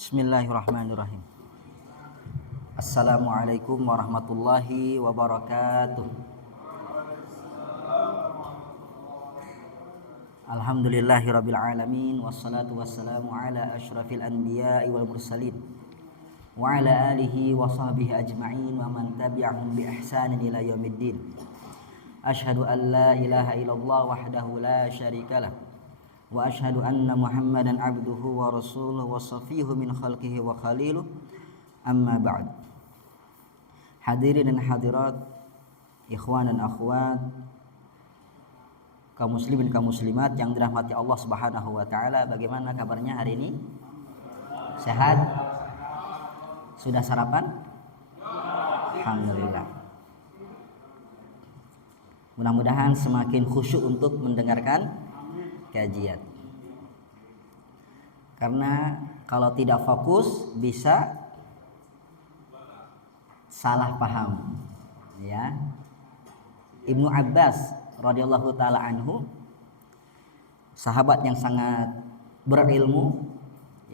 Bismillahirrahmanirrahim. Assalamualaikum warahmatullahi wabarakatuh. Alhamdulillahirabbil alamin wassalatu wassalamu ala asyrafil anbiya'i wal mursalin wa ala alihi wa sahbihi ajma'in wa man tabi'ahum bi ihsanin ila yaumiddin. Asyhadu an la ilaha illallah wahdahu la syarikalah wa asyhadu anna Muhammadan abduhu wa rasuluhu wa safihu min khalqihi wa khaliluh. Amma ba'd. Hadirin dan hadirat, ikhwan dan akhwat, kaum muslimin kaum muslimat yang dirahmati Allah Subhanahu wa taala, bagaimana kabarnya hari ini? Sehat? Sudah sarapan? Alhamdulillah. Mudah-mudahan semakin khusyuk untuk mendengarkan kajian. Karena kalau tidak fokus bisa salah paham, ya. Ibnu Abbas radhiyallahu taala anhu, sahabat yang sangat berilmu,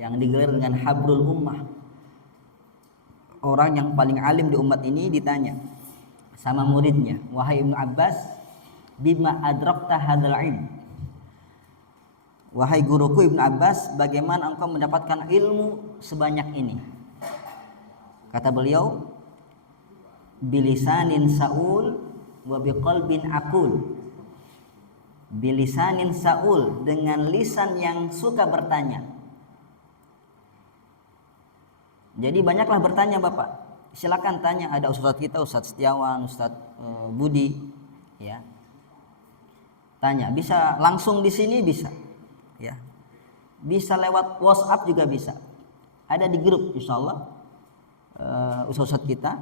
yang digelar dengan habrul ummah, orang yang paling alim di umat ini, ditanya sama muridnya, "Wahai Ibnu Abbas, bima adrakta hadzal ilm?" Wahai guruku Ibnu Abbas, bagaimana engkau mendapatkan ilmu sebanyak ini? Kata beliau, bilisanin saul wa biqalbin aqul. Bilisanin saul, dengan lisan yang suka bertanya. Jadi banyaklah bertanya Bapak. Silakan tanya, ada ustadz kita, Ustadz Setiawan, Ustadz Budi, ya. Tanya, bisa langsung di sini bisa. Ya, bisa lewat WhatsApp juga bisa. Ada di grup insyaallah ustaz kita.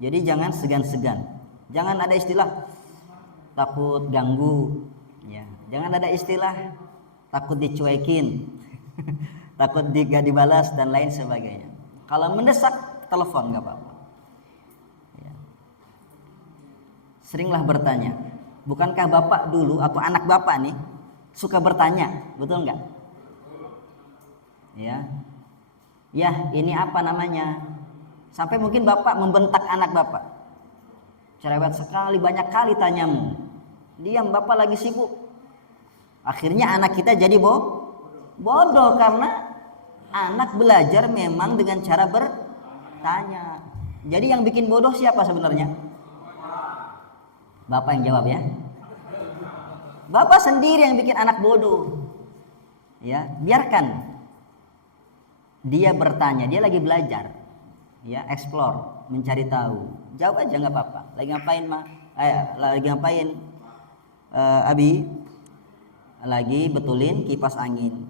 Jadi jangan segan-segan. Jangan ada istilah takut ganggu, ya. Jangan ada istilah takut dicuekin, takut gak dibalas dan lain sebagainya. Kalau mendesak telepon nggak apa-apa. Ya. Seringlah bertanya. Bukankah Bapak dulu atau anak Bapak nih suka bertanya, betul nggak? Ya, ya ini apa namanya? Sampai mungkin Bapak membentak anak Bapak. Cerewet sekali, banyak kali tanyamu. Diam, Bapak lagi sibuk. Akhirnya anak kita jadi bodoh karena anak belajar memang dengan cara bertanya. Jadi yang bikin bodoh siapa sebenarnya? Bapak yang jawab ya. Bapak sendiri yang bikin anak bodoh. Ya, biarkan dia bertanya, dia lagi belajar. Ya, explore, mencari tahu. Jawab aja nggak apa-apa. Lagi ngapain, Ma? Lagi ngapain? Abi lagi betulin kipas angin.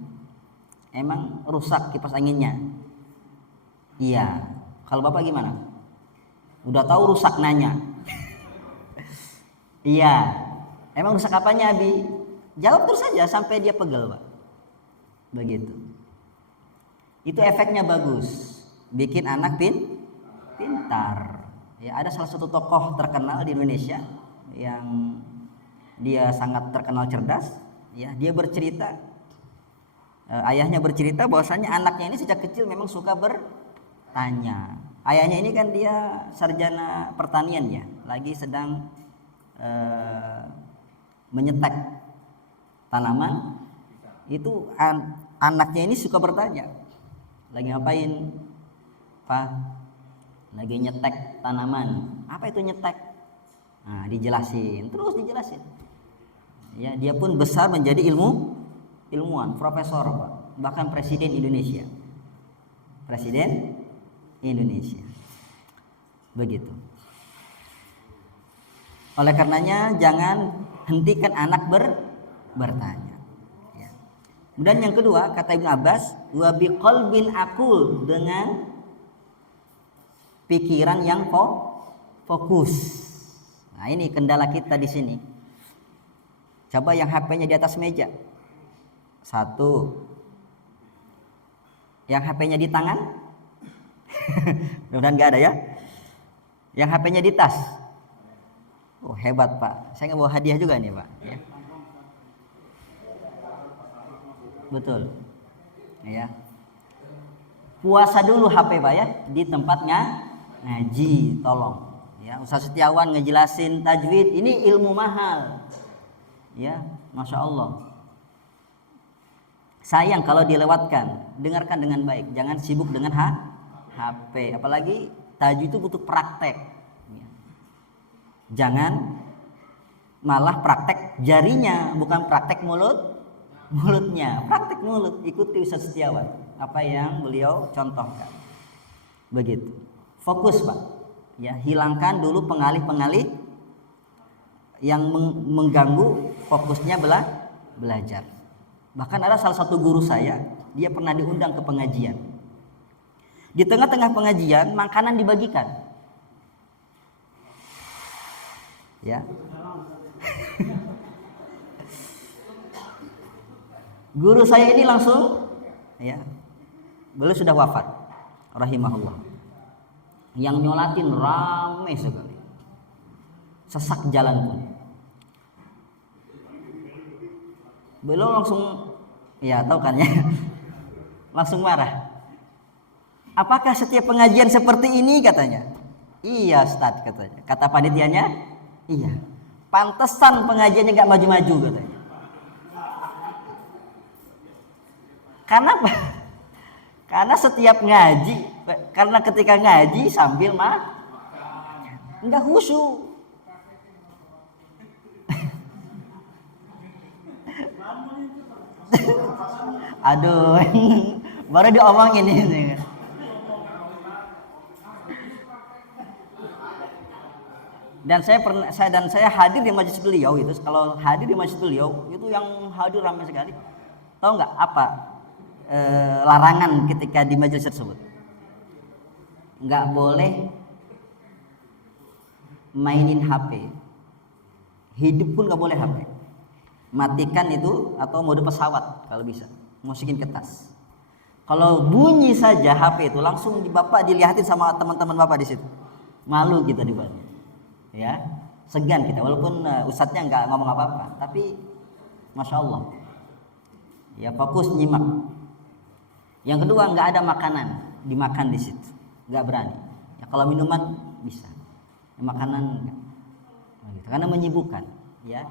Emang rusak kipas anginnya? Iya. Kalau Bapak gimana? Udah tahu rusak nanya. Iya, emang rusak apanya Abi? Jawab terus saja sampai dia pegel Pak. Begitu. Itu efeknya bagus, bikin anak pintar. Ya, ada salah satu tokoh terkenal di Indonesia yang dia sangat terkenal cerdas. Ya, dia bercerita, ayahnya bercerita bahwasanya anaknya ini sejak kecil memang suka bertanya. Ayahnya ini kan dia sarjana pertanian ya, lagi sedang menyetek tanaman. Itu anaknya ini suka bertanya, lagi ngapain Pak? Lagi nyetek tanaman. Apa itu nyetek? Nah, dijelasin, terus dijelasin. Ya, dia pun besar menjadi ilmuwan, profesor Pak, bahkan presiden Indonesia. Presiden Indonesia. Begitu. Oleh karenanya jangan hentikan anak bertanya. Ya. Kemudian yang kedua kata Ibnu Abbas, wa biqalbin aqul, dengan pikiran yang fokus. Nah ini kendala kita di sini. Coba yang HP-nya di atas meja. Satu. Yang HP-nya di tangan? Mudah-mudahan nggak ada ya. Yang HP-nya di tas. Oh hebat Pak, saya nggak bawa hadiah juga nih Pak. Ya. Betul. Ya. Puasa dulu HP Pak ya di tempatnya ngaji, tolong. Ya, Ustaz Setiawan ngejelasin tajwid, ini ilmu mahal. Ya, Masya Allah. Sayang kalau dilewatkan, dengarkan dengan baik, jangan sibuk dengan HP. Apalagi tajwid itu butuh praktek. Ya. Jangan malah praktek jarinya, bukan praktek mulutnya, praktek mulut. Ikuti Ustaz Setiawan apa yang beliau contohkan. Begitu. Fokus Pak. Ya, hilangkan dulu pengalih-pengalih yang mengganggu fokusnya belajar. Bahkan ada salah satu guru saya, dia pernah diundang ke pengajian. Di tengah-tengah pengajian, makanan dibagikan. Ya. Guru saya ini langsung, ya, beliau sudah wafat, rahimahullah. Yang nyolatin rame sekali, sesak jalan pun. Beliau langsung, ya tahu kan ya, langsung marah. Apakah setiap pengajian seperti ini katanya? Iya Ustaz katanya. Kata panitianya, iya. Pantesan pengajiannya nggak maju-maju katanya. Karena apa? Karena setiap ngaji, karena ketika ngaji sambil nggak khusyuk. Aduh, baru diomongin ini. Dan saya hadir di majelis beliau itu. Kalau hadir di majelis beliau itu yang hadir ramai sekali. Tahu nggak apa larangan ketika di majelis tersebut? Nggak boleh mainin HP. Hidup pun nggak boleh HP. Matikan itu atau mode pesawat kalau bisa. Masukin ke tas. Kalau bunyi saja HP itu langsung bapak dilihatin sama teman-teman bapak di situ. Malu kita di bawah. Ya, segan kita walaupun ustadznya nggak ngomong apa-apa, tapi Masya Allah ya fokus nyimak. Yang kedua, nggak ada makanan dimakan di situ, nggak berani ya. Kalau minuman bisa, ya, makanan enggak. Gitu. Karena menyibukkan ya.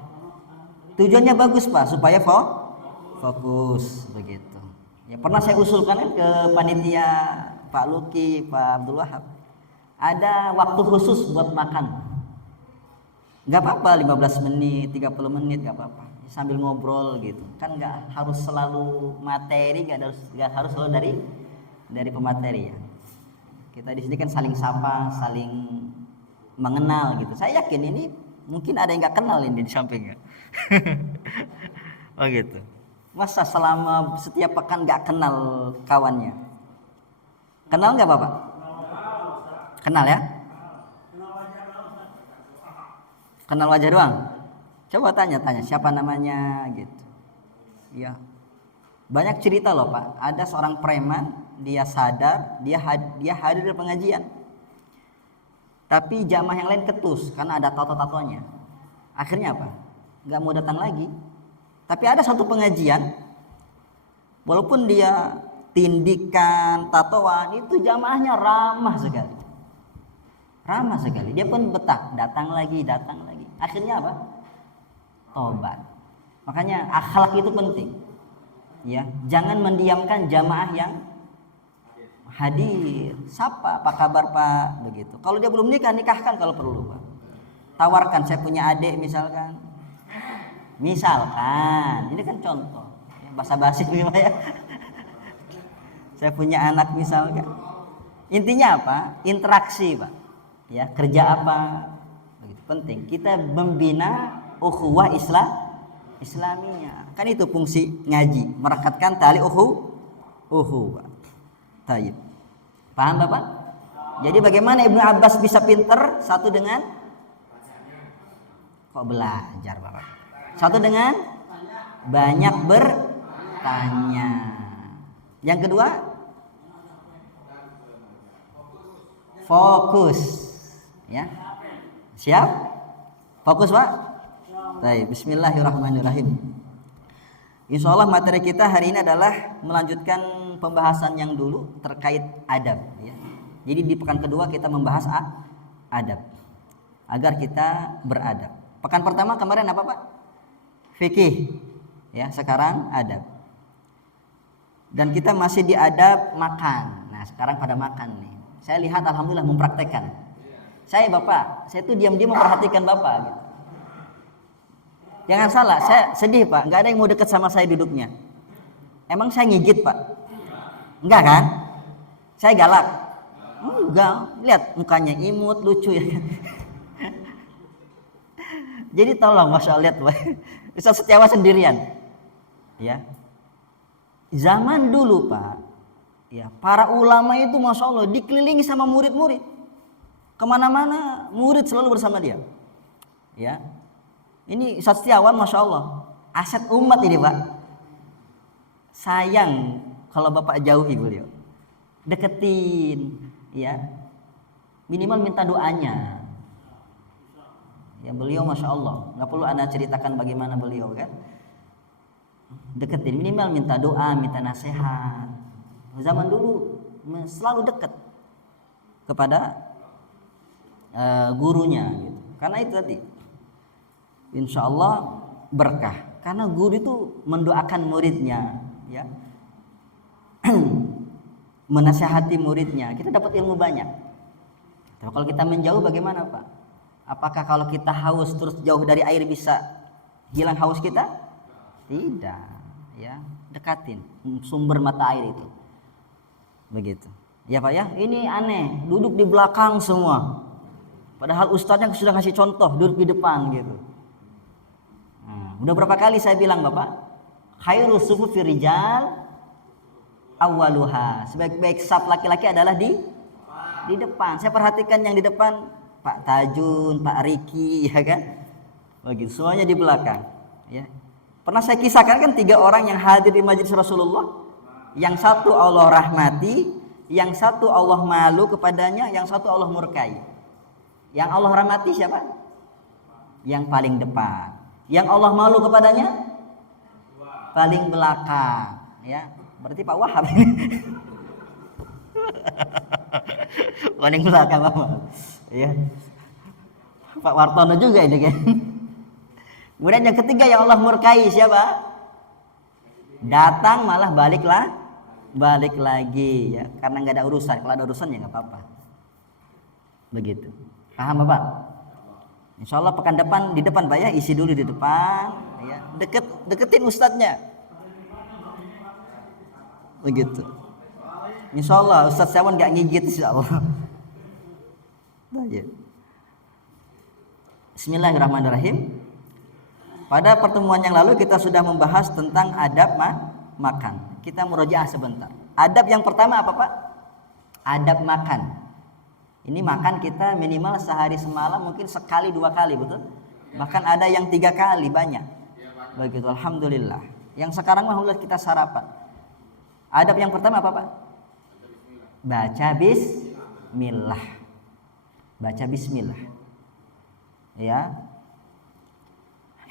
Tujuannya bagus Pak, supaya fokus begitu ya. Pernah saya usulkan kan ke panitia Pak Luki, Pak Abdul Wahab, ada waktu khusus buat makan. Nggak apa-apa 15 menit, 30 menit nggak apa-apa. Sambil ngobrol gitu. Kan nggak harus selalu materi, nggak harus selalu dari pemateri ya. Kita di sini kan saling sapa, saling mengenal gitu. Saya yakin ini mungkin ada yang nggak kenal ini di sampingnya. Oh gitu. Masa selama setiap pekan nggak kenal kawannya? Kenal nggak Bapak? Kenal ya? Kenal wajah doang. Coba tanya siapa namanya gitu. Ya. Banyak cerita loh Pak. Ada seorang preman, dia sadar, dia hadir di pengajian. Tapi jamaah yang lain ketus karena ada tato-tatonya. Akhirnya apa? Gak mau datang lagi. Tapi ada satu pengajian, walaupun dia tindikan, tatoan, itu jamaahnya ramah sekali. Ramah sekali. Dia pun betah, datang lagi. Akhirnya apa? Tobat. Makanya akhlak itu penting. Ya, jangan mendiamkan jamaah yang hadir. Sapa, apa kabar Pak? Begitu. Kalau dia belum nikah, nikahkan kalau perlu Pak. Tawarkan, saya punya adik misalkan. Ini kan contoh. Basa-basi ya. Saya punya anak misalkan. Intinya apa? Interaksi Pak. Ya, kerja apa? Begitu penting. Kita membina ukhuwah Islamiyah. Kan itu fungsi ngaji, merekatkan tali ukhuwah. Taib. Paham Bapak? Jadi bagaimana Ibnu Abbas bisa pinter? Satu dengan belajar Bapak. Satu dengan banyak bertanya. Yang kedua, fokus. Ya. Siap? Fokus Pak? Baik, bismillahirrahmanirrahim. Insya Allah materi kita hari ini adalah melanjutkan pembahasan yang dulu terkait adab ya. Jadi di pekan kedua kita membahas adab agar kita beradab. Pekan pertama kemarin apa Pak? Fikih ya, sekarang adab. Dan kita masih di adab makan. Nah sekarang pada makan nih. Saya lihat alhamdulillah mempraktekkan. Saya Bapak, saya tuh diam-diam memperhatikan Bapak gitu. Jangan salah, saya sedih Pak, nggak ada yang mau deket sama saya duduknya. Emang saya ngigit Pak? Enggak kan? Saya galak? Enggak, lihat mukanya imut, lucu ya. Jadi tolong Masya Allah, lihat Pak, Ustaz Setiawan sendirian. Ya. Zaman dulu Pak, ya para ulama itu Masya Allah dikelilingi sama murid-murid. Kemana-mana murid selalu bersama dia. Ya. Ini Ustaz Setiawan Masya Allah aset umat ini Pak. Sayang kalau Bapak jauhi beliau, deketin ya, minimal minta doanya ya. Beliau Masya Allah, nggak perlu Anda ceritakan bagaimana beliau kan, deketin, minimal minta doa, minta nasihat. Zaman dulu selalu dekat kepada gurunya gitu. Karena itu tadi insya Allah berkah, karena guru itu mendoakan muridnya ya, menasihati muridnya, kita dapat ilmu banyak. Tapi kalau kita menjauh bagaimana Pak? Apakah kalau kita haus terus jauh dari air bisa hilang haus kita? Tidak ya, dekatin sumber mata air itu begitu ya Pak ya. Ini aneh, duduk di belakang semua, padahal ustadznya sudah ngasih contoh duduk di depan gitu. Udah berapa kali saya bilang Bapak, khairus sufufi rijal awwaluha, sebaik-baik saf laki-laki adalah di depan. Saya perhatikan yang di depan Pak Tajun, Pak Riki ya kan, begitu semuanya di belakang ya. Pernah saya kisahkan kan 3 orang yang hadir di majelis Rasulullah, yang satu Allah rahmati, yang satu Allah malu kepadanya, yang satu Allah murkai. Yang Allah rahmati siapa? Yang paling depan. Yang Allah malu kepadanya paling belakang ya. Berarti Pak Wahab paling belakang apa ya. Pak Wartono juga ini kan. Kemudian yang ketiga yang Allah murkai siapa? Datang malah balik lagi ya, karena nggak ada urusan. Kalau ada urusan ya nggak apa-apa begitu. Paham Bapak? Insya Allah pekan depan di depan Pak ya, isi dulu di depan ya, deketin ustadznya begitu. Insya Allah Ustadz Setiawan gak ngigit insya Allah. Bismillahirrahmanirrahim. Pada pertemuan yang lalu kita sudah membahas tentang adab makan. Kita murojaah sebentar. Adab yang pertama apa Pak? Adab makan. Ini makan kita minimal sehari semalam mungkin sekali 2 kali, betul? Bahkan ada yang 3 kali, banyak. Begitu, alhamdulillah. Yang sekarang alhamdulillah kita sarapan. Adab yang pertama apa Pak? Baca bismillah. Baca bismillah. Ya.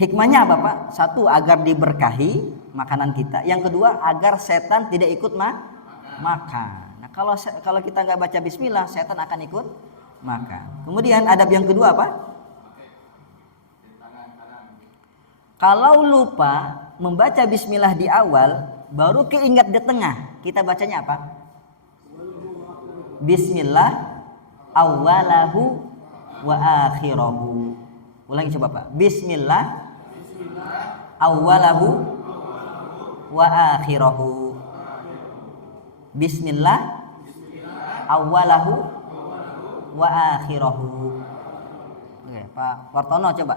Hikmahnya apa Pak? Satu, agar diberkahi makanan kita. Yang kedua, agar setan tidak ikut makan. Nah, kalau kita nggak baca bismillah, setan akan ikut makan. Kemudian adab yang kedua apa? Kalau lupa membaca bismillah di awal, baru keingat di tengah, kita bacanya apa? Bismillah awalahu wa akhirahu. Ulangi coba Pak. Bismillah awalahu wa akhirahu. Bismillah awalahu wa akhirahu. Oke, Pak Wartono coba.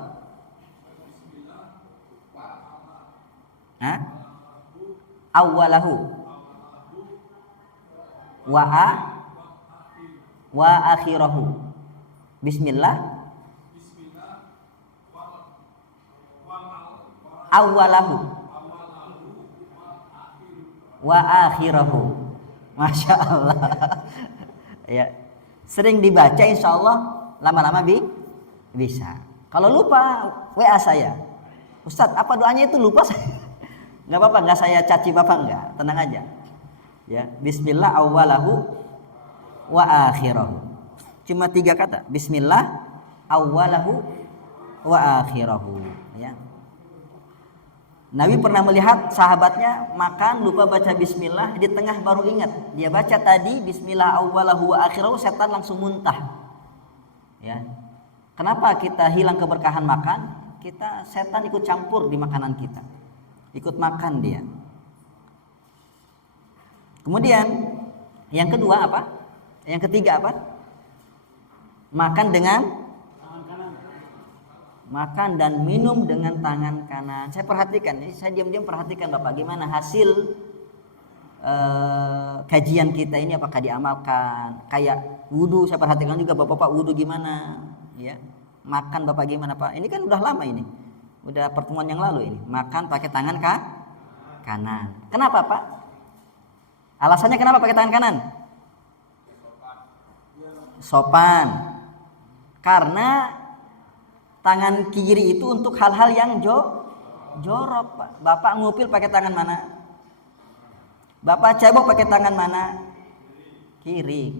Hah? Awalahu wa akhirahu. Bismillah awalahu wa akhirahu. Masya Allah. Ya, sering dibaca insya Allah lama-lama bisa. Kalau lupa WA saya, Ustadz apa doanya itu lupa saya. Nggak apa-apa, nggak saya caci bapak, nggak, tenang aja. Ya, Bismillah awwalahu wa akhirahu. Cuma 3 kata. Bismillah awwalahu wa akhirahu. Ya. Nabi pernah melihat sahabatnya makan lupa baca Bismillah, di tengah baru ingat. Dia baca tadi Bismillah awwalahu wa akhirahu, setan langsung muntah. Ya. Kenapa kita hilang keberkahan makan? Setan ikut campur di makanan kita. Ikut makan dia. Kemudian yang kedua apa? Yang ketiga apa? Makan dan minum dengan tangan kanan. Saya perhatikan, saya diam-diam perhatikan Bapak, gimana hasil kajian kita ini, apakah diamalkan? Kayak wudu, saya perhatikan juga Bapak wudu gimana, ya. Makan Bapak gimana Pak? Ini kan udah lama ini, udah pertemuan yang lalu ini. Makan pakai tangan kanan. Kenapa Pak? Alasannya kenapa pakai tangan kanan? Sopan. Karena tangan kiri itu untuk hal-hal yang jorok Pak. Bapak ngupil pakai tangan mana? Bapak cebok pakai tangan mana? Kiri.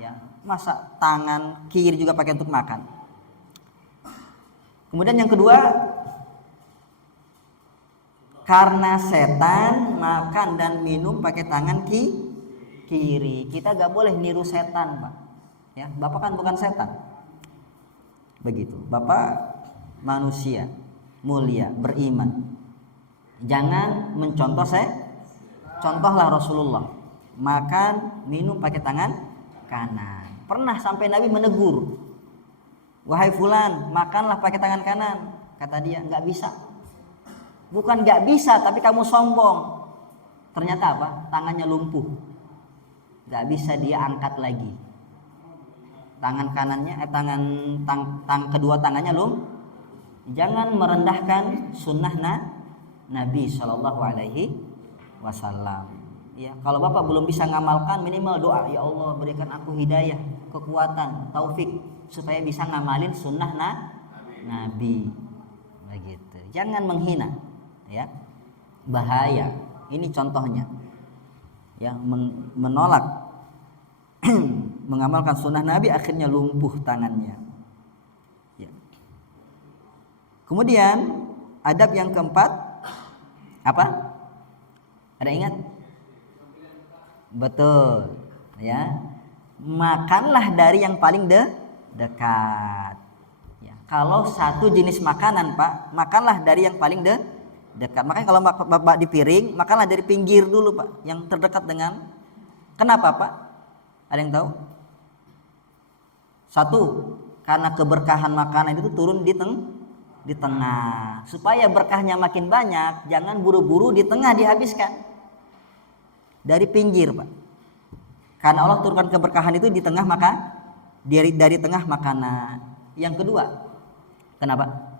Ya, masa tangan kiri juga pakai untuk makan? Kemudian yang kedua, karena setan makan dan minum pakai tangan kiri. Kita gak boleh niru setan Pak. Ya, Bapak kan bukan setan. Begitu. Bapak manusia mulia, beriman. Jangan mencontoh contohlah Rasulullah. Makan, minum pakai tangan kanan. Pernah sampai Nabi menegur, wahai fulan, makanlah pakai tangan kanan. Kata dia, nggak bisa. Bukan nggak bisa, tapi kamu sombong. Ternyata apa? Tangannya lumpuh. Nggak bisa dia angkat lagi. Tangan kanannya, kedua tangannya Jangan merendahkan sunnah Nabi Shallallahu Alaihi Wasallam. Ya, kalau Bapak belum bisa ngamalkan, minimal doa, ya Allah berikan aku hidayah, kekuatan, taufik supaya bisa ngamalin sunnah Nabi. Begitu. Jangan menghina, ya. Bahaya. Ini contohnya. Ya, menolak mengamalkan sunnah Nabi, akhirnya lumpuh tangannya. Ya. Kemudian adab yang keempat apa? Ada ingat? Betul, ya. Makanlah dari yang paling dekat. Ya. Kalau satu jenis makanan Pak, makanlah dari yang paling dekat. Makanya kalau Bapak di piring, makanlah dari pinggir dulu Pak, yang terdekat dengan. Kenapa Pak? Ada yang tahu? Satu, karena keberkahan makanan itu turun di tengah. Supaya berkahnya makin banyak, jangan buru-buru di tengah dihabiskan. Dari pinggir Pak. Karena Allah turunkan keberkahan itu di tengah dari tengah makanan. Yang kedua, kenapa?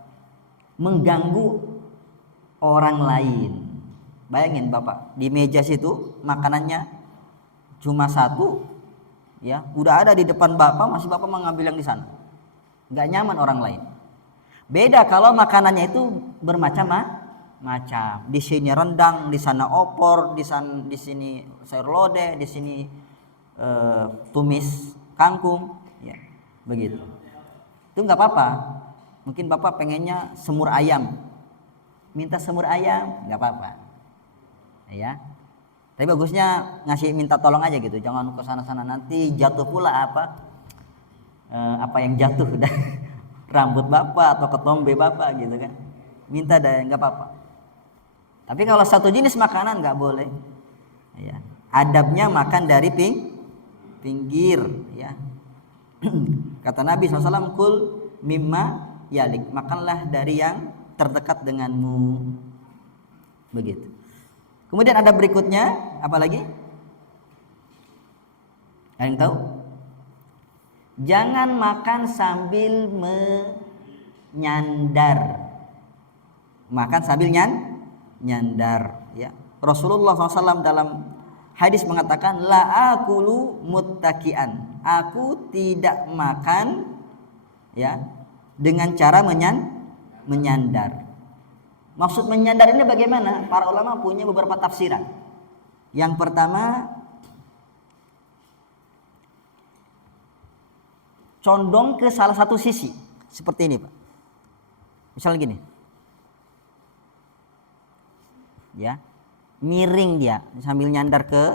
Mengganggu orang lain. Bayangin Bapak, di meja situ makanannya cuma satu, ya, udah ada di depan Bapak, masih Bapak mengambil yang di sana. Nggak nyaman orang lain. Beda kalau makanannya itu bermacam-macam. Di sini rendang, di sana opor, di sini sayur lodeh, di sini tumis kangkung, ya, begitu. Itu nggak apa-apa. Mungkin Bapak pengennya semur ayam, minta semur ayam, nggak apa-apa, ya. Tapi bagusnya minta tolong aja gitu, jangan ke sana-sana, nanti jatuh pula apa yang jatuh dari rambut Bapak atau ketombe Bapak gitu kan. Minta dah, nggak apa-apa. Tapi kalau satu jenis makanan nggak boleh. Ya. Adabnya makan dari pinggir, ya. Kata Nabi SAW, kul mimma yalik, makanlah dari yang terdekat denganmu. Begitu. Kemudian ada berikutnya, apa lagi? Ada yang tahu? Jangan makan sambil menyandar. Makan sambil nyandar, ya. Rasulullah SAW dalam hadis mengatakan, la akulu muttaki'an. Aku tidak makan, ya, dengan cara menyandar. Maksud menyandar ini bagaimana? Para ulama punya beberapa tafsiran. Yang pertama, condong ke salah satu sisi. Seperti ini, Pak. Misalnya gini. Ya. Miring dia sambil nyandar ke,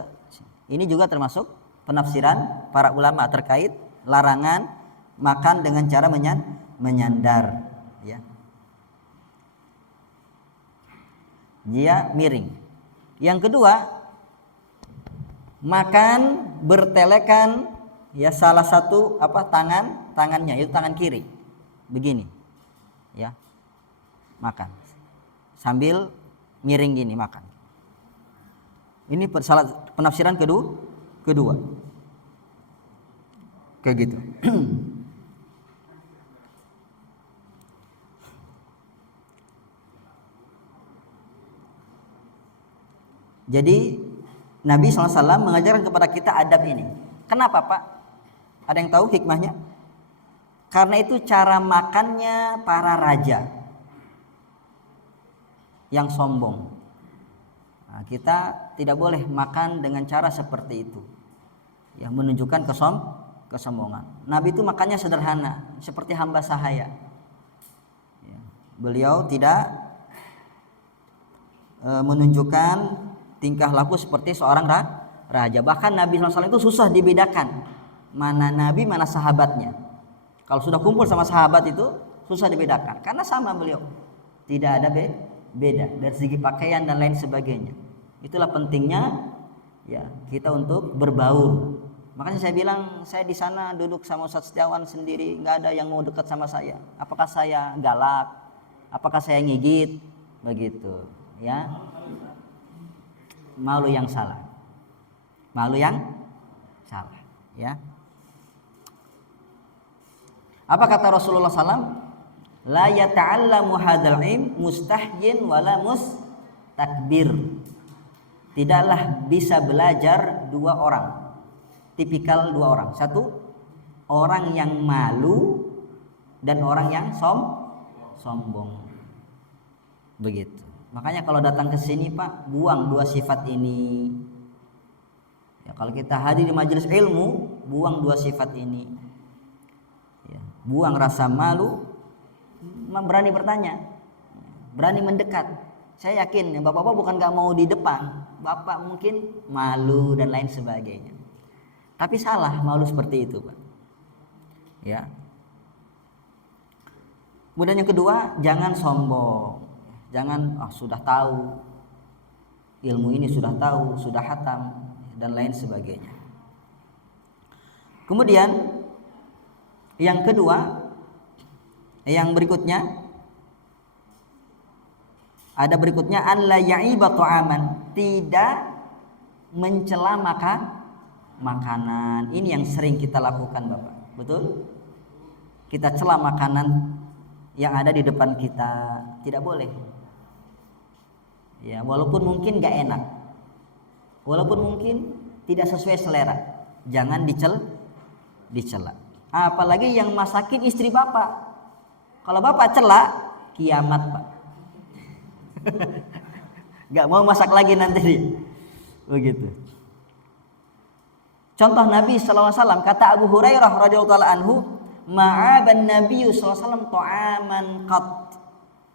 ini juga termasuk penafsiran para ulama terkait larangan makan dengan cara menyandar, ya. Dia miring. Yang kedua, makan bertelekan, ya, salah satu tangannya itu tangan kiri begini, ya, makan sambil miring gini makan. Ini penafsiran kedua kayak gitu. Jadi Nabi SAW mengajarkan kepada kita adab ini. Kenapa, Pak? Ada yang tahu hikmahnya? Karena itu cara makannya para raja yang sombong. Nah, kita tidak boleh makan dengan cara seperti itu, yang menunjukkan kesombongan. Nabi itu makannya sederhana, seperti hamba sahaya. Ya, beliau tidak menunjukkan tingkah laku seperti seorang raja. Bahkan Nabi SAW itu susah dibedakan mana nabi mana sahabatnya. Kalau sudah kumpul sama sahabat itu susah dibedakan karena sama beliau, tidak ada beda dari segi pakaian dan lain sebagainya. Itulah pentingnya, ya, kita untuk berbaur. Makanya saya bilang, saya di sana duduk sama Ustaz Setiawan sendiri, nggak ada yang mau dekat sama saya. Apakah saya galak? Apakah saya ngigit? Begitu, ya. Malu yang salah, ya. Apa kata Rasulullah SAW? La yata'allamu hadzal ilm mustahyin wala mustakbir. Tidaklah bisa belajar dua orang, tipikal dua orang. Satu, orang yang malu dan orang yang sombong. Begitu. Makanya kalau datang ke sini, Pak, buang dua sifat ini. Ya, kalau kita hadir di majelis ilmu, buang dua sifat ini. Ya, buang rasa malu, berani bertanya, berani mendekat. Saya yakin bapak-bapak bukan gak mau di depan, bapak mungkin malu dan lain sebagainya. Tapi salah malu seperti itu, Pak. Ya. Kemudian yang kedua, jangan sombong. Jangan sudah tahu ilmu ini, sudah tahu, sudah hatam dan lain sebagainya. Kemudian yang kedua, yang berikutnya ada berikutnya an la ya'iba ta'aman, tidak mencela makanan. Ini yang sering kita lakukan, Bapak. Betul? Kita cela makanan yang ada di depan kita, tidak boleh. Ya, walaupun mungkin gak enak, walaupun mungkin tidak sesuai selera, jangan dicela. Apalagi yang masakin istri bapak. Kalau bapak cela, kiamat, Pak. Gak mau masak lagi nanti dia. Begitu. Contoh Nabi SAW, kata Abu Hurairah radhiyallahu anhu, ma'aban Nabi SAW ta'aman qat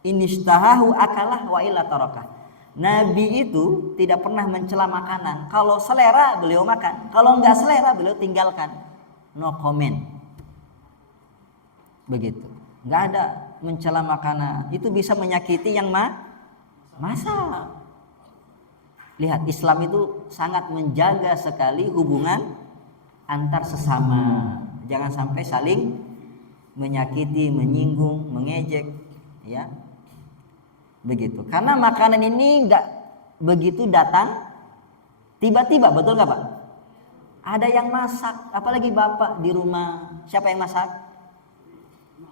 inistahahu akalah wa illa tarakah. Nabi itu tidak pernah mencela makanan. Kalau selera beliau makan, kalau enggak selera beliau tinggalkan. No comment. Begitu. Enggak ada mencela makanan. Itu bisa menyakiti yang masa. Lihat, Islam itu sangat menjaga sekali hubungan antar sesama. Jangan sampai saling menyakiti, menyinggung, mengejek, ya. Begitu. Karena makanan ini enggak begitu datang tiba-tiba, betul enggak, Pak? Ada yang masak, apalagi bapak di rumah. Siapa yang masak?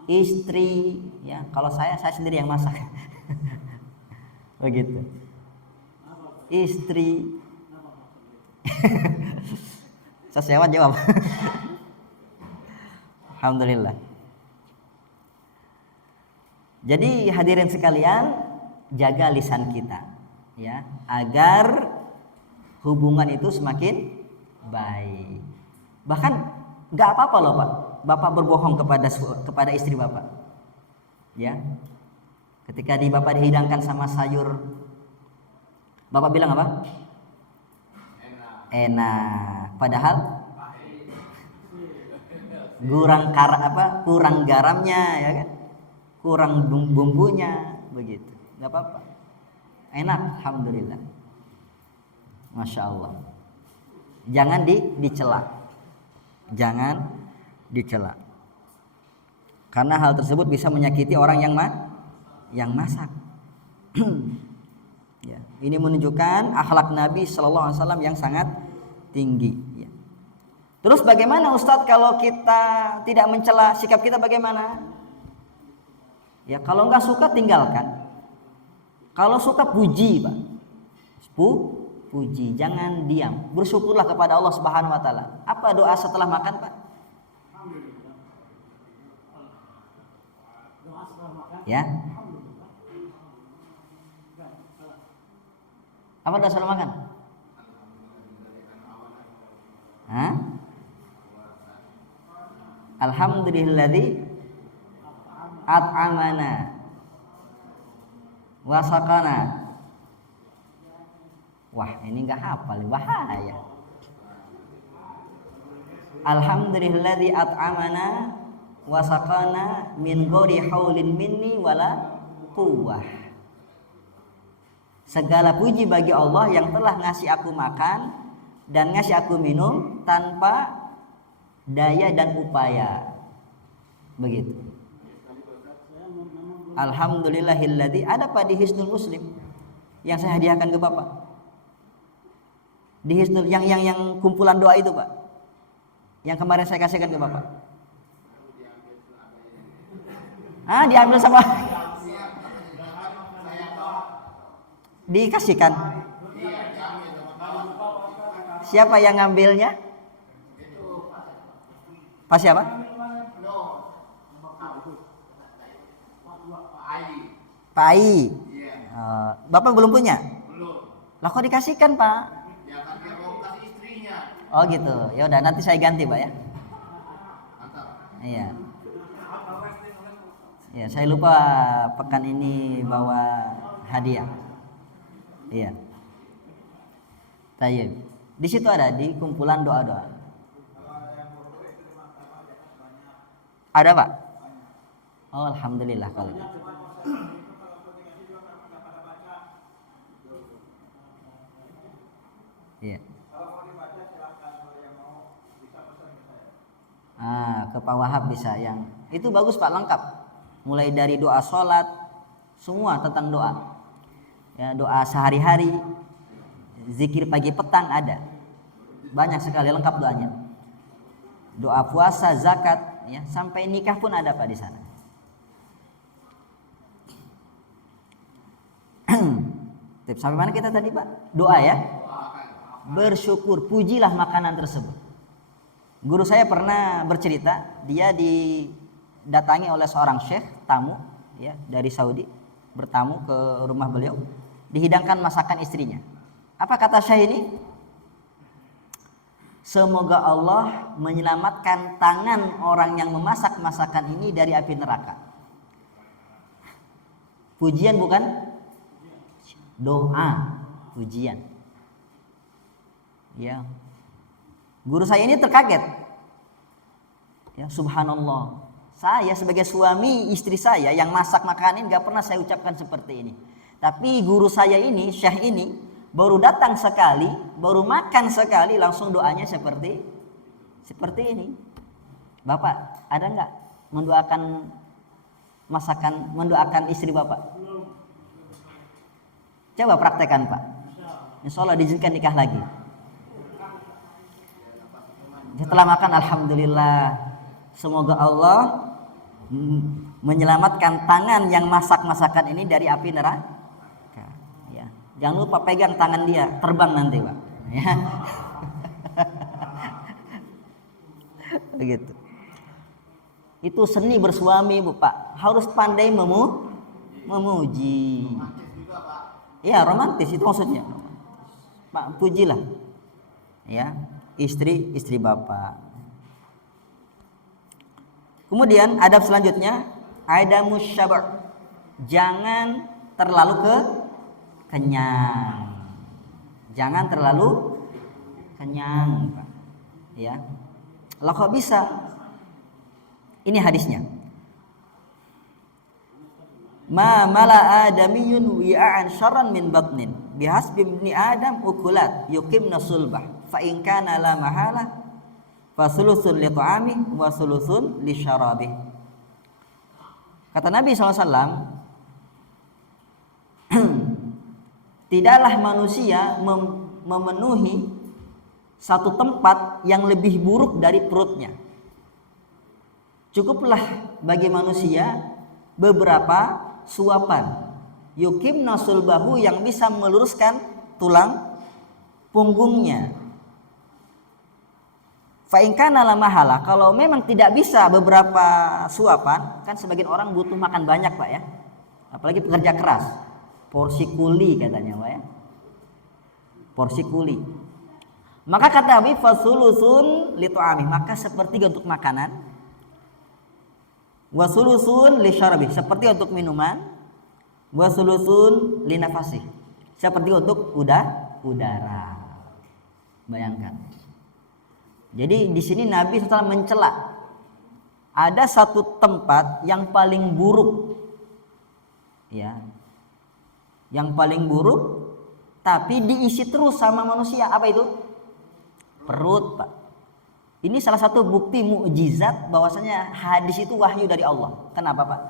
Istri, ya. Kalau saya sendiri yang masak. Begitu. Istri. Sesewat jawab. Alhamdulillah. Jadi hadirin sekalian, jaga lisan kita, ya, agar hubungan itu semakin baik. Bahkan nggak apa-apa loh Pak, Bapak berbohong kepada istri Bapak, ya. Ketika Bapak dihidangkan sama sayur, Bapak bilang apa? Enak. Padahal kurang garamnya, ya kan? Kurang bumbunya, begitu. Nggak apa-apa. Enak, alhamdulillah. Masya Allah. Jangan dicela. Jangan dicela. Karena hal tersebut bisa menyakiti orang yang masak. Ya, ini menunjukkan akhlak Nabi Shallallahu Alaihi Wasallam yang sangat tinggi. Ya. Terus bagaimana Ustadz kalau kita tidak mencela, sikap kita bagaimana? Ya, kalau nggak suka tinggalkan. Kalau suka puji, Pak. Puji, jangan diam. Bersyukurlah kepada Allah Subhanahu Wa Taala. Apa doa setelah makan, Pak? Ya. Apa doa setelah makan? Hah? Alhamdulilladzi at'amana wa saqana. Wah, ini enggak hafal, bahaya. Alhamdulilladzi at'amana wa saqana min ghairi haulin minni wala quwwah. Segala puji bagi Allah yang telah ngasih aku makan dan ngasih aku minum tanpa daya dan upaya. Begitu. Alhamdulillahilladzi, ada Pak di Hisnul Muslim yang saya hadiahkan ke Bapak. Di Hisnul yang kumpulan doa itu, Pak. Yang kemarin saya kasihkan ke Bapak. Diambil sama dikasihkan. Siapa yang ngambilnya? Pak siapa? Pak Ai. Bapak belum punya? Belum. Lah kok dikasihkan, Pak? Ya kan dia mau kasih istrinya. Oh gitu. Ya udah nanti saya ganti, Pak ya. Mantap. Iya. Ya, saya lupa pekan ini bawa hadiah. Iya. Tayyib. Di situ ada di kumpulan doa-doa. Ada, Pak? Oh, alhamdulillah kalau gitu. Iya. Ke Pak Wahab bisa, yang itu bagus Pak, lengkap. Mulai dari doa sholat, semua tentang doa. Ya, doa sehari-hari, zikir pagi petang ada, banyak sekali lengkap doanya. Doa puasa, zakat, ya, sampai nikah pun ada Pak di sana. Sampai mana kita tadi Pak? Doa ya. Bersyukur, pujilah makanan tersebut. Guru saya pernah bercerita, dia didatangi oleh seorang syekh tamu, ya, dari Saudi, bertamu ke rumah beliau. Dihidangkan masakan istrinya. Apa kata syekh ini? Semoga Allah menyelamatkan tangan orang yang memasak masakan ini dari api neraka. Pujian bukan? Doa, pujian. Ya. Guru saya ini terkaget. Ya, subhanallah. Saya sebagai suami istri saya yang masak makanan ini gak pernah saya ucapkan seperti ini. Tapi guru saya ini, syekh ini, baru datang sekali, baru makan sekali, langsung doanya seperti ini. Bapak, ada nggak mendoakan istri Bapak? Coba praktekkan Pak. Insya Allah diizinkan nikah lagi. Setelah makan, alhamdulillah. Semoga Allah menyelamatkan tangan yang masak masakan ini dari api neraka. Jangan lupa pegang tangan dia, terbang nanti Pak. Ya. Begitu. Itu seni bersuami Bu Pak. Harus pandai memuji. Iya, romantis itu maksudnya. Pak, pujilah ya istri bapak. Kemudian adab selanjutnya adamus syabar. Jangan terlalu kenyang. Jangan terlalu kenyang, Pak. Ya. Lah kok bisa? Ini hadisnya. Ma mala adamiyun wi'an syarran min batnin bihasbi ibni adam ukulat yuqimna sulbah fa in kana la mahala fa sulusun li ta'ami wa sulusun li syarabi. Kata Nabi SAW, tidaklah manusia memenuhi satu tempat yang lebih buruk dari perutnya. Cukuplah bagi manusia beberapa suapan yuqimna sulbahu yang bisa meluruskan tulang punggungnya. Fa in kana la mahala, kalau memang tidak bisa beberapa suapan, kan sebagian orang butuh makan banyak, Pak ya. Apalagi pekerja keras. Porsi kuli katanya, Pak ya. Porsi kuli. Maka kata Nabi fasulusun li tu'ami, maka sepertiga untuk makanan. Wasulusun li syarabi, seperti untuk minuman. Wasulusun li nafasi, seperti untuk udara. Bayangkan. Jadi di sini Nabi SAW mencela ada satu tempat yang paling buruk, ya, yang paling buruk, tapi diisi terus sama manusia. Apa itu? Perut, Pak. Ini salah satu bukti mukjizat bahwasanya hadis itu wahyu dari Allah. Kenapa, Pak?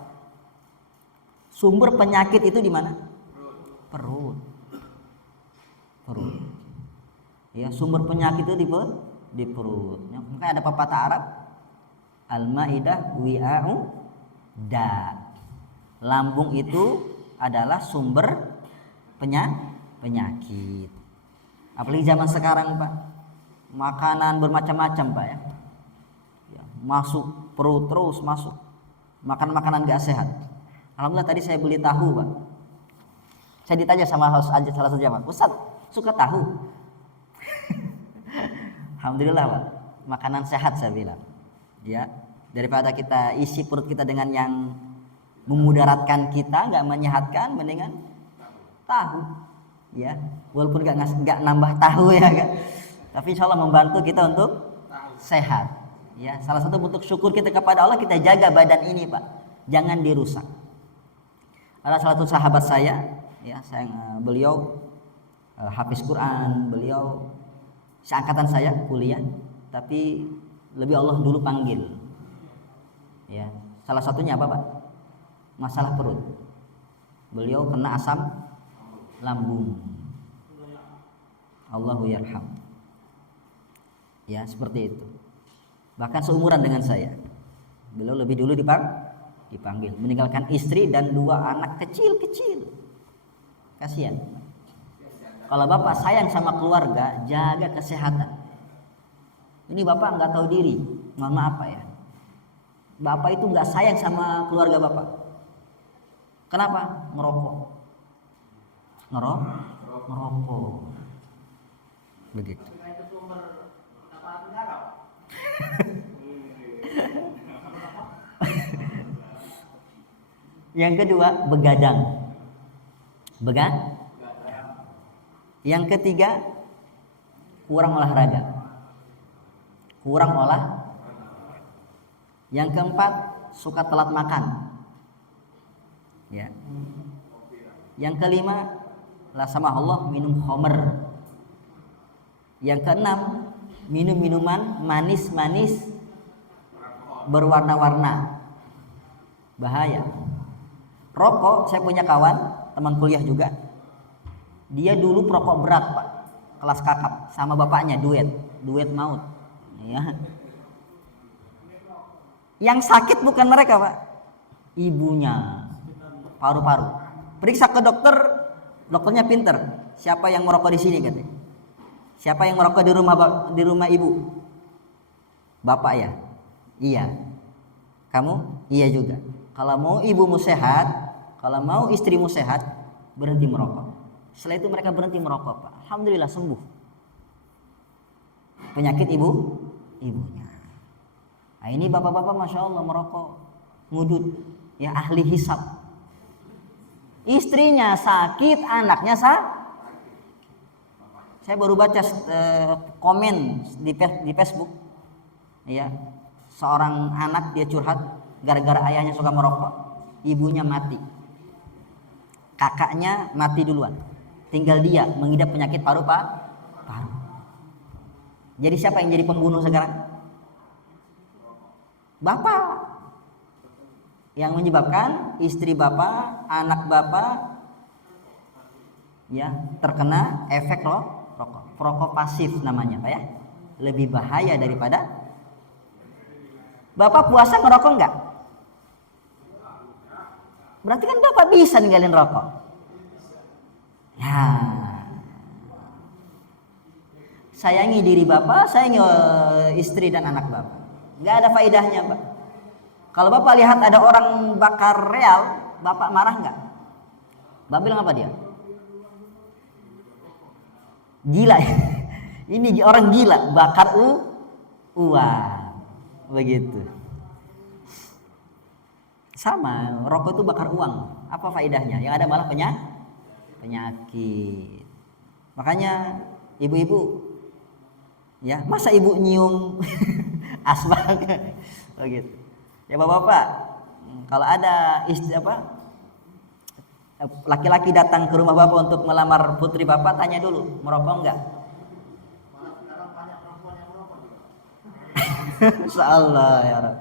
Sumber penyakit itu di mana? Perut. Perut. Ya, sumber penyakit itu di perut. Makanya ada pepatah Arab, al-maidah wi'a'u da. Lambung itu adalah sumber penyakit. Apalagi zaman sekarang, Pak. Makanan bermacam-macam, Pak ya. Masuk perut terus masuk. Makan makanan gak sehat. Alhamdulillah tadi saya beli tahu, Pak. Saya ditanya sama host aja salah satu jamaah, "Ustaz, suka tahu?" Alhamdulillah, Pak. Makanan sehat saya bilang. Ya, daripada kita isi perut kita dengan yang memudaratkan kita, nggak menyehatkan, mendingan tahu. Ya, walaupun nggak nambah tahu ya kan. Tapi insya Allah membantu kita untuk sehat. Ya, salah satu bentuk syukur kita kepada Allah, kita jaga badan ini, Pak. Jangan dirusak. Ada salah satu sahabat saya, ya, beliau hafiz Quran, beliau seangkatan saya kuliah, tapi lebih Allah dulu panggil. Ya, salah satunya apa, Pak? Masalah perut. Beliau kena asam lambung. Allahu yarham. Ya, seperti itu. Bahkan seumuran dengan saya. Beliau lebih dulu dipanggil, meninggalkan istri dan 2 anak kecil-kecil. Kasihan. Kalau bapak sayang sama keluarga, jaga kesehatan. Ini bapak nggak tahu diri, mohon maaf, Pak ya. Bapak itu nggak sayang sama keluarga bapak. Kenapa? Ngerokok. Ngerokok. Begitu. Yang kedua, begadang. Yang ketiga, kurang olahraga. Yang keempat, suka telat makan. Ya. Yang kelima, la sama Allah, minum khamr. Yang keenam, minum minuman manis-manis berwarna-warna. Bahaya. Rokok, saya punya kawan, teman kuliah juga. Dia dulu perokok berat, Pak. Kelas kakap sama bapaknya duet maut. Ya. Yang sakit bukan mereka, Pak. Ibunya. Paru-paru. Periksa ke dokter, dokternya pinter. Siapa yang merokok di sini katanya? Siapa yang merokok di rumah ibu? Bapak ya? Iya. Kamu? Iya juga. Kalau mau ibumu sehat, kalau mau istrimu sehat, berhenti merokok. Setelah itu mereka berhenti merokok, Pak. Alhamdulillah sembuh penyakit ibunya. Nah, ini bapak-bapak masya Allah merokok, ngudut, ya ahli hisab. Istrinya sakit, anaknya Saya baru baca komen di Facebook, ya seorang anak dia curhat gara-gara ayahnya suka merokok, ibunya mati, kakaknya mati duluan, tinggal dia mengidap penyakit paru. Jadi siapa yang jadi pembunuh sekarang? Bapak. Yang menyebabkan istri bapak, anak bapak, ya terkena efek rokok. Rokok pasif namanya, Pak ya. Lebih bahaya daripada. Bapak puasa ngerokok enggak? Berarti kan bapak bisa ninggalin rokok. Ya. Sayangi diri bapak, sayangi istri dan anak bapak. Nggak ada faedahnya, Pak. Kalau bapak lihat ada orang bakar real, bapak marah nggak? Bapak bilang apa dia? Gila. Ini orang gila, bakar uang. Begitu. Sama, rokok itu bakar uang. Apa faedahnya? Yang ada malah penyakit. Makanya ibu-ibu, ya masa ibu nyium asbak begitu. Ya bapak-bapak, kalau ada laki-laki datang ke rumah bapak untuk melamar putri bapak, tanya dulu merokok enggak. Insyaallah ya Rabb.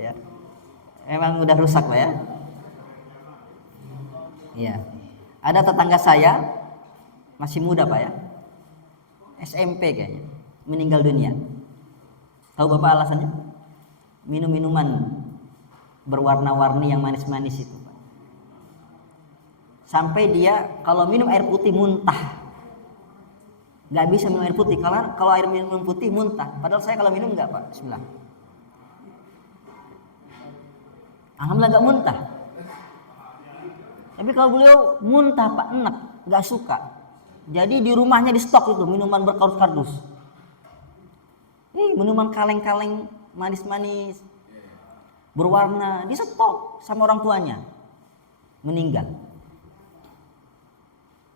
Ya, emang udah rusak Pak ya. Iya. Ada tetangga saya masih muda Pak ya, SMP kayaknya, meninggal dunia. Tahu bapak alasannya? Minum minuman berwarna-warni yang manis-manis itu Pak. Sampai dia kalau minum air putih muntah, nggak bisa minum air putih. Kalau air minum putih muntah. Padahal saya kalau minum nggak Pak, bismillah. Alhamdulillah nggak muntah. Tapi kalau beliau muntah Pak, enak, nggak suka. Jadi di rumahnya di stok itu minuman berkardus-kardus. Minuman kaleng-kaleng manis-manis berwarna di stok sama orang tuanya. Meninggal.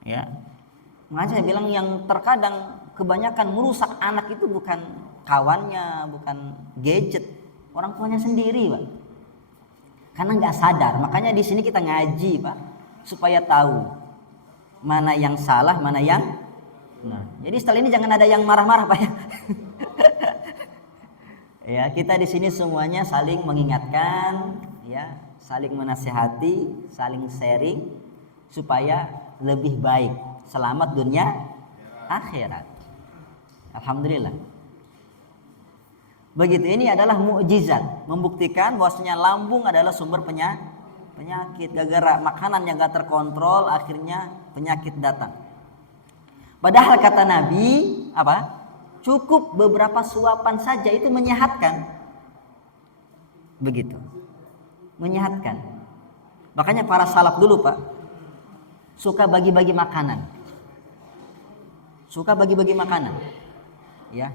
Ya. Makanya saya bilang yang terkadang kebanyakan merusak anak itu bukan kawannya, bukan gadget, orang tuanya sendiri, Pak. Karena nggak sadar. Makanya di sini kita ngaji, Pak, supaya tahu mana yang salah, mana yang benar. Jadi setelah ini jangan ada yang marah-marah, Pak ya. Ya, kita di sini semuanya saling mengingatkan, ya, saling menasihati, saling sharing supaya lebih baik, selamat dunia akhirat. Alhamdulillah. Begitu, ini adalah mukjizat membuktikan bahwasanya lambung adalah sumber penyakit. Gara-gara makanan yang gak terkontrol akhirnya penyakit datang. Padahal kata Nabi apa? Cukup beberapa suapan saja itu menyehatkan. Begitu. Menyehatkan. Makanya para salaf dulu, Pak, suka bagi-bagi makanan. Suka bagi-bagi makanan. Ya.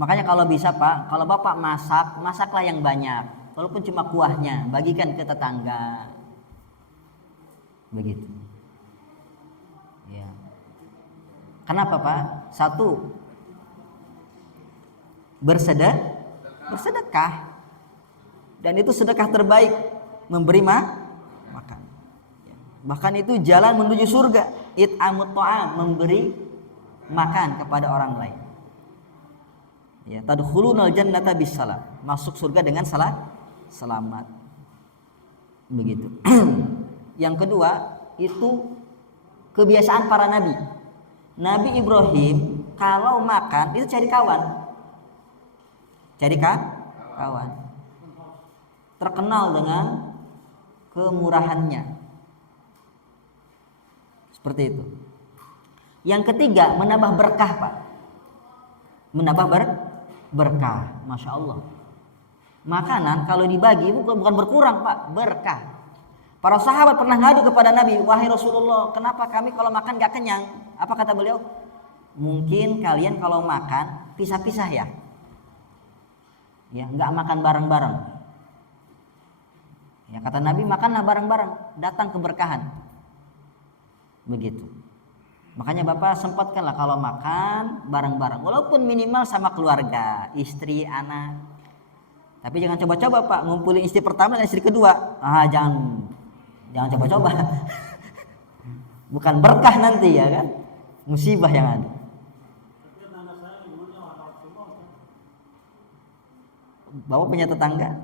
Makanya kalau bisa, Pak, kalau Bapak masak, masaklah yang banyak. Walaupun cuma kuahnya, bagikan ke tetangga. Begitu. Ya. Kenapa, Pak? Satu, bersedekah. Dan itu sedekah terbaik, memberi makan. Bahkan itu jalan menuju surga. It'amut ta'am, memberi makan kepada orang lain. Ya, tadkhulunal jannata bisalam, masuk surga dengan selamat. Begitu. Yang kedua, itu kebiasaan para nabi. Nabi Ibrahim kalau makan itu cari kawan. Cari kawan. Terkenal dengan kemurahannya. Seperti itu. Yang ketiga, menambah berkah, Pak. Menambah berkah, Masya Allah. Makanan kalau dibagi bukan berkurang, Pak, berkah. Para sahabat pernah ngadu kepada Nabi, wahai Rasulullah, kenapa kami kalau makan gak kenyang? Apa kata beliau? Mungkin kalian kalau makan pisah-pisah ya, nggak makan bareng-bareng. Ya kata Nabi, makanlah bareng-bareng, datang keberkahan. Begitu. Makanya Bapak sempatkanlah kalau makan bareng-bareng, walaupun minimal sama keluarga, istri, anak. Tapi jangan coba-coba Pak ngumpulin istri pertama dan istri kedua. Jangan coba-coba. Bukan berkah nanti ya kan, musibah yang ada. Bapak punya tetangga?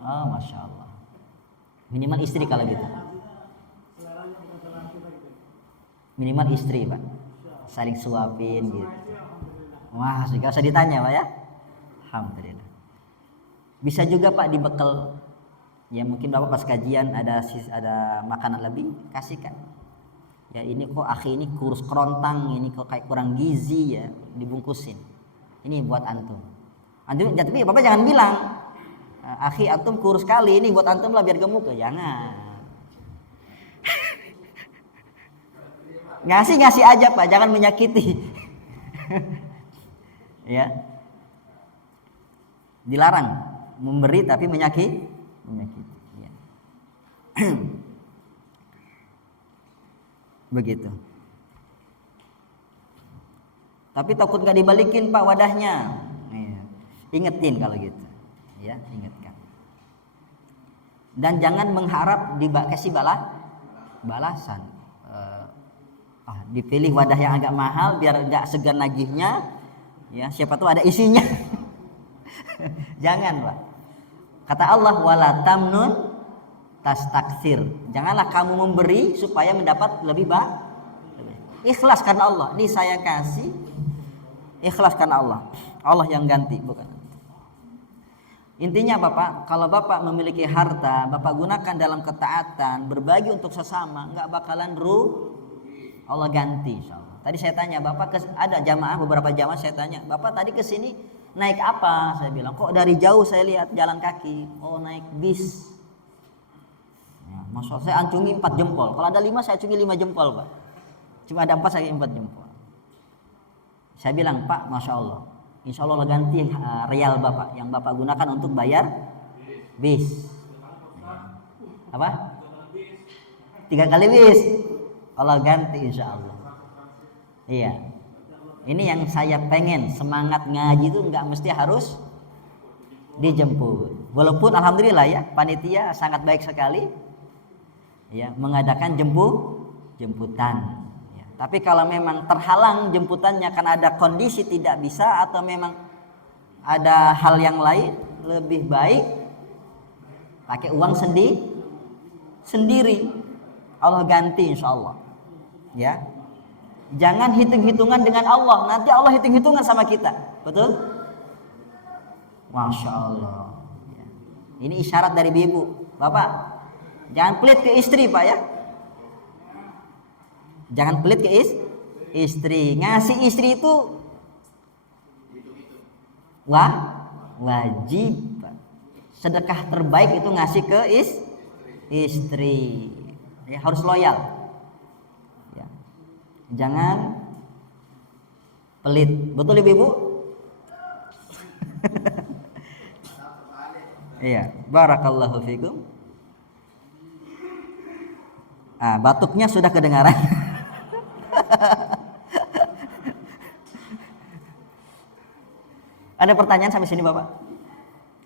Oh, Masya Allah. Minimal istri kalau gitu. Minimal istri Pak, saling suapin gitu. Wah, gak usah ditanya Pak ya. Alhamdulillah. Bisa juga Pak dibekal. Ya mungkin Bapak pas kajian ada makanan lebih, kasihkan. Ya ini kok akhi ini kurus kerontang, ini kok kayak kurang gizi ya, dibungkusin. Ini buat antum. Tapi Bapak jangan bilang, akhi antum kurus kali, ini buat antum lah biar gemuk ya, jangan. Ngasih aja Pak, jangan menyakiti. Ya. Dilarang memberi tapi menyakiti. Ya. Begitu. Tapi takut gak dibalikin Pak wadahnya. Ya. Ingetin kalau gitu. Ya, ingatkan. Dan jangan mengharap dikasih balasan. Dipilih wadah yang agak mahal biar gak segan nagihnya. Ya, siapa tahu ada isinya. Jangan Pak. Kata Allah, wala tamnun tastaksir. Janganlah kamu memberi supaya mendapat lebih banyak. Ikhlas karena Allah. Ini saya kasih ikhlas karena Allah. Allah yang ganti, bukan. Intinya Bapak, kalau Bapak memiliki harta, Bapak gunakan dalam ketaatan, berbagi untuk sesama, nggak bakalan Allah ganti insyaallah. Tadi saya tanya Bapak, ada jamaah, beberapa jamaah saya tanya, Bapak tadi ke sini naik apa? Saya bilang, kok dari jauh saya lihat jalan kaki. Oh, naik bis. Ya, maksud saya acungi 4 jempol. Kalau ada 5 saya acungi 5 jempol Pak. Cuma ada 4 saya 4 jempol. Saya bilang, Pak, Masya Allah, insya Allah ganti real Bapak yang Bapak gunakan untuk bayar bis. Apa? 3 kali bis. Allah ganti insya Allah. Iya. Ini yang saya pengen, semangat ngaji itu nggak mesti harus dijemput. Walaupun alhamdulillah ya, panitia sangat baik sekali ya mengadakan jemputan. Ya. Tapi kalau memang terhalang jemputannya karena ada kondisi tidak bisa atau memang ada hal yang lain, lebih baik pakai uang sendiri. Allah ganti insya Allah. Ya. Jangan hitung-hitungan dengan Allah. Nanti Allah hitung-hitungan sama kita. Betul? Masya Allah. Ini isyarat dari ibu. Bapak, jangan pelit ke istri Pak ya. Jangan pelit ke istri. Ngasih istri itu wajib. Sedekah terbaik itu ngasih ke istri. Ya, harus loyal. Jangan pelit. Betul Ibu? Iya, barakallahu fikum. Batuknya sudah kedengaran. Ada pertanyaan sampai sini Bapak?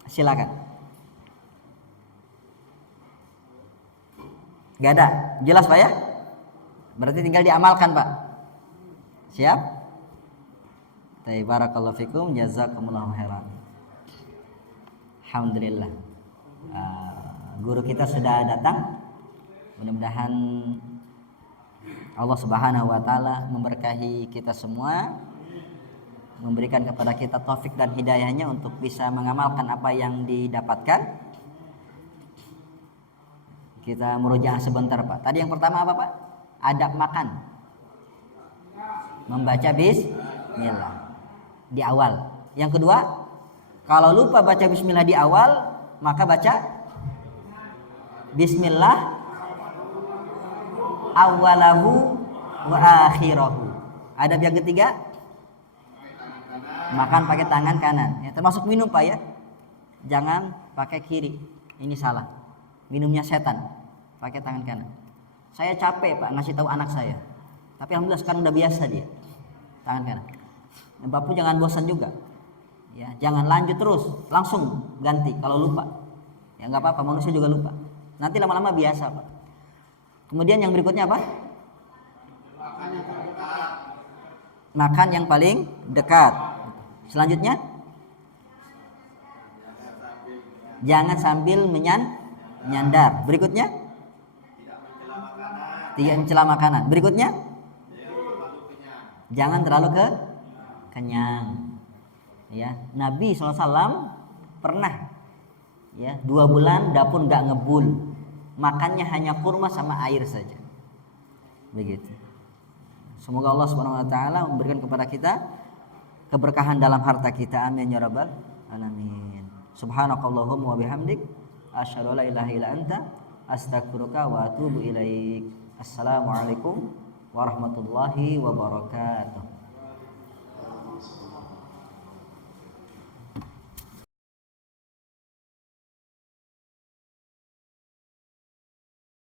Silakan. Gak ada? Jelas Pak ya? Berarti tinggal diamalkan Pak. Siap? Barakallahu fikum, jazakumullahu khairan. Alhamdulillah. Guru kita sudah datang. Mudah-mudahan Allah Subhanahu wa taala memberkahi kita semua, memberikan kepada kita taufik dan hidayahnya untuk bisa mengamalkan apa yang didapatkan. Kita murojaah sebentar Pak. Tadi yang pertama apa Pak? Adab makan, membaca bismillah di awal. Yang kedua, kalau lupa baca bismillah di awal, maka baca Bismillah awalahu wa akhirahu. Adab yang ketiga, makan pakai tangan kanan. Ya, termasuk minum Pak ya. Jangan pakai kiri. Ini salah. Minumnya setan. Pakai tangan kanan. Saya capek Pak ngasih tahu anak saya. Tapi alhamdulillah sekarang udah biasa dia. Tangan kanan. Dan Bapak jangan bosan juga. Ya, jangan lanjut terus, langsung ganti kalau lupa. Ya nggak apa-apa, manusia juga lupa. Nanti lama-lama biasa Pak. Kemudian yang berikutnya apa? Makan yang paling dekat. Selanjutnya, jangan sambil menyandar. Berikutnya, tidak mencela makanan. Berikutnya, jangan terlalu kenyang. Ya, Nabi SAW pernah ya 2 bulan dapur nggak ngebul, makannya hanya kurma sama air saja. Begitu. Semoga Allah Subhanahu wa taala memberikan kepada kita keberkahan dalam harta kita. Amin ya rabbal alamin. Subhanakallahumma wa bihamdik asyhadu an la ilaha illa anta astaghfiruka wa atubu ilaik. Assalamualaikum warahmatullahi wabarakatuh.